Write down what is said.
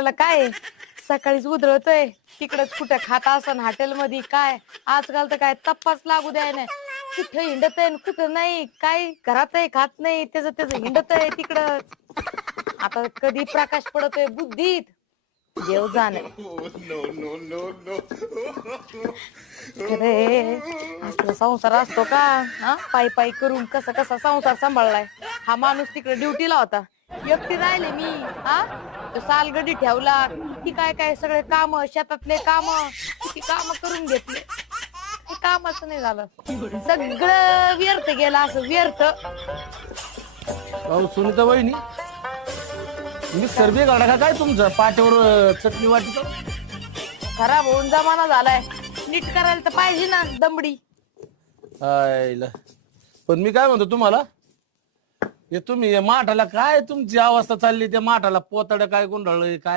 आपल्याला काय सकाळीच उधळतोय तिकडच कुठं खात असन हॉटेल मध्ये काय आजकाल तर काय तपास लागू द्याय नाही कुठं हिंडत आहे कुठं नाही काय घरात आहे खात नाही त्याच हिंडत आहे तिकडच आता कधी प्रकाश पडतोय बुद्धीत देव जाणे खरे असला संसार असतो का हा पायी पायी करून कसा कसा संसार सांभाळलाय हा माणूस तिकडे ड्युटीला होता एकटी राहिले मी हा तो सालगडी ठेवला किती काय काय सगळे काम शेतातले काम किती काम करून घेतले काही कामाचं नाही झालं सगळं व्यर्थ गेलं असं व्यर्थ अहो सुनीता वहिनी मिक्सर बिघडला का काय तुमचं पाट्यावर चटणी वाटी खराब होऊन जमाना झालाय नीट करायला तर पाहिजे ना दमडी आयला पण मी काय म्हणतो तुम्हाला हे तुम्ही या माठाला काय तुमची अवस्था चालली त्या माठाला पोताड काय गुंडाळलंय काय